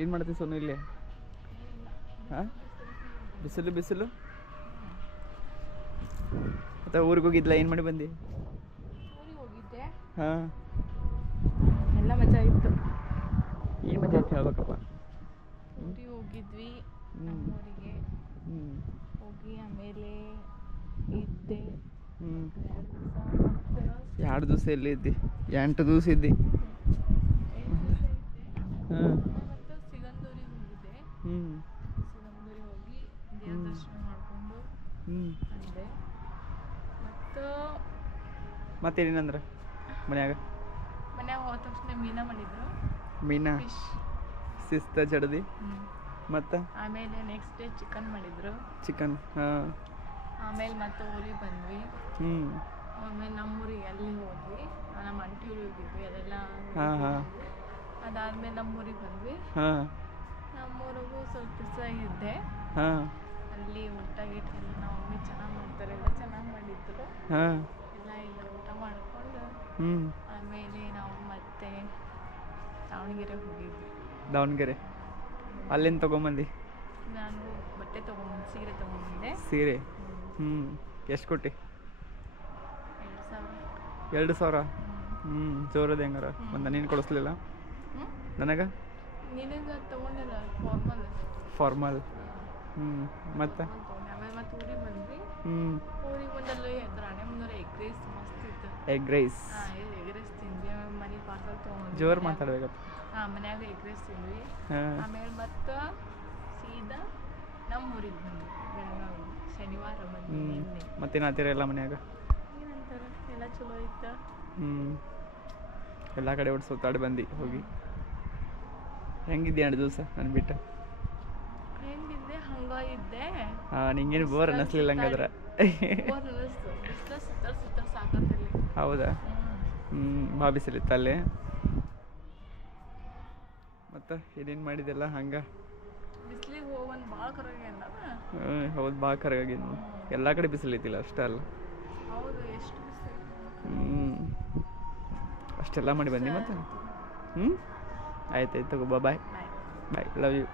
ಏನು ಮಾಡ್ತೀವಿ ಸೋನು ಇಲ್ಲಿ? ಹಾಂ? ಬಿಸಿಲು ಬಿಸಿಲು? ಮತ್ತೆ ಊರಿಗೆ ಹೋಗಿದ್ಲ? ಏನು ಮಾಡಿ ಬಂದಿ? ಊರಿಗೆ ಹೋಗಿದ್ದೆ. ಹಾಂ. ಎಲ್ಲ ಮಜಾ ಇತ್ತು. ಏನು ಮಜಾ ಆಯ್ತು ಹೇಳ್ಬೇಕಪ್ಪ? ಊರಿಗೆ ಹೋಗಿದ್ವಿ ಹ್ಞೂ ಹೋಗಿ ಆಮೇಲೆ ಇದ್ದೆ. ಹ್ಞೂ ಎರಡು ದಿವಸ ಎರಡು ದಿವಸ ಎಲ್ಲಿ ಇದ್ದಿ? ಎಂಟು ದಿವಸ ಇದ್ದಿ? ಹಾಂ ಮತ್ತು ಸಿಗಂದೂರಿಗೆ ಹೋಗಿದ್ದೆ ಹ್ಞೂ ಸಿಗಂದೂರಿಗೆ ಹೋಗಿ ದೇವ್ರ ದರ್ಶನ ಮಾಡಿಕೊಂಡು ಬಂದೆ ಮತ್ತು ಮತ್ತೇನೇನಂದ್ರೆ ಮನ್ಯಾಗ? ಮನ್ಯಾಗ ಹೋದ ತಕ್ಷಣ ಮೀನಾ ಮಾಡಿದ್ರು. ಮೀನಾ? ಫಿಶ್ ಶಿಸ್ತ ಜಡದಿ? ಮತ್ತು? ಆಮೇಲೆ ನೆಕ್ಸ್ಟ್ ಡೇ ಚಿಕನ್ ಮಾಡಿದ್ರು. ಚಿಕನ್ ಹಾಂ. ಆಮೇಲೆ ಮತ್ತೆ ಊರಿಗೆ ಬಂದ್ವಿ. ಹ್ಞೂ ಆಮೇಲೆ ನಮ್ಮೂರಿಗೆ ಅಲ್ಲಿ ಹೋದ್ವಿ. ನಮ್ಮ ಅಂಟಿ ಊರಿಗೆ ಹೋಗಿದ್ವಿ. ಅದೆಲ್ಲ ಹಾಂ ಹಾಂ. ಅದಾದ್ಮೇಲೆ ನಮ್ಮೂರಿಗೆ ಬಂದ್ವಿ. ಹಾಂ. ನಮ್ಮೂರಿಗೂ ಸ್ವಲ್ಪ ದಿವಸ ಇದ್ದೆ. ಹಾಂ. ಅಲ್ಲಿ ಊಟ ಗೀಟ ಎಲ್ಲ ನಮ್ಮ ಮಮ್ಮಿ ಚೆನ್ನಾಗಿ ಮಾಡ್ತಾರೆ. ಎಲ್ಲ ಚೆನ್ನಾಗಿ ಮಾಡಿದ್ರು. ಹಾಂ. ಎಲ್ಲ ಇಲ್ಲ ಊಟ ಮಾಡಿಕೊಂಡು ಹ್ಞೂ ಆಮೇಲೆ ನಾವು ಮತ್ತೆ ದಾವಣಗೆರೆ ಹೋಗಿದ್ವಿ. ದಾವಣಗೆರೆ? ಅಲ್ಲೇನು ತೊಗೊಂಬಂದು? ನಾನು ಬಟ್ಟೆ ತೊಗೊಂಬಂದು ಸೀರೆ ತೊಗೊಂಬಂದೆ. ಸೀರೆ? ಹ್ಞೂ ಎಷ್ಟು ಕೊಟ್ಟು? ಎರಡು ಸಾವಿರ. ಎರಡು ಸಾವಿರ? ಹ್ಞೂ ಜೋರದ ಹೆಂಗಾರ. ಒಂದು ನೀನು ಕೊಡಿಸ್ಲಿಲ್ಲ? ನನಗೆ? ನಿನಗೆ ತೊಗೊಂಡಿಲ್ಲ ಫಾರ್ಮಲ್ ಫಾರ್ಮಲ್ ಹ್ಞೂ ಮತ್ತು? ಆಮೇಲೆ ಮತ್ತೆ ಊರಿಗೆ ಬಂದ್ವಿ ಹ್ಞೂ ಊರಿಗೆ ಬಂದಲ್ಲಿ ರಾಣೆ ಮುಂದೆ ಎಗ್ ರೈಸ್ ಮಸ್ತ್ ಇತ್ತು ಎಗ್ ರೈಸ್ ಎಗ್ ರೈಸ್ ತಿಂದ್ವಿ ಮನೆ ಪಾರ್ಸಲ್ ತೊಗೊಂಡ್ವಿ ಜೋರು ಮಾತಾಡ್ಬೇಕಪ್ಪ. ಹಾಂ ಮನ್ಯಾಗ ಎಗ್ ರೈಸ್ ತಿಂದ್ವಿ ಆಮೇಲೆ ಮತ್ತೆ ಸೀದಾ ನಮ್ಮ ಊರಿಗೆ ಬಂದ್ವಿ ಶನಿವಾರ ಬಂದ್ವಿ ನಿನ್ನೆ ಮತ್ತೇನು ಆತೀರ ಎಲ್ಲ ಮನ್ಯಾಗ? ಏನಂತಾರೆ ಎಲ್ಲ ಚಲೋ ಇತ್ತು ಹ್ಞೂ ಎಲ್ಲ ಕಡೆ ಒಟ್ಟು ಸುತ್ತಾಡಿ ಬಂದು, ಹೋಗಿ. ಹೆಂಗಿದ್ಯಾ ಎರಡು ದಿವಸ ನಾನು ಇದ್ದೆ. ನಿಂಗೇನು ಬೋರ್ ಅನ್ನಿಸ್ಲಿಲ್ಲ ಹಂಗಾದ್ರೆ. ಹೌದಾ? ಹ್ಞೂ ಭಾಳ ಬಿಸಿಲಿತ್ತು ಅಲ್ಲೇ? ಮತ್ತು ಏನೇನು ಮಾಡಿದೆಲ್ಲ ಹಂಗೆ? ಭಾಳ ಹ್ಞೂ ಹೌದು ಬಾ ಕರಗಾಗಿ ಎಲ್ಲ ಕಡೆ ಬಿಸಿಲೈತಿಲ್ಲ ಅಷ್ಟೇ ಅಲ್ಲ. ಹ್ಞೂ ಅಷ್ಟೆಲ್ಲ ಮಾಡಿ ಬನ್ನಿ ಮತ್ತೆ? ಹ್ಞೂ ಆಯ್ತು. ಆಯ್ತು ತಗೋ ಬಾ ಬಾಯ್. ಬಾಯ್. Love you.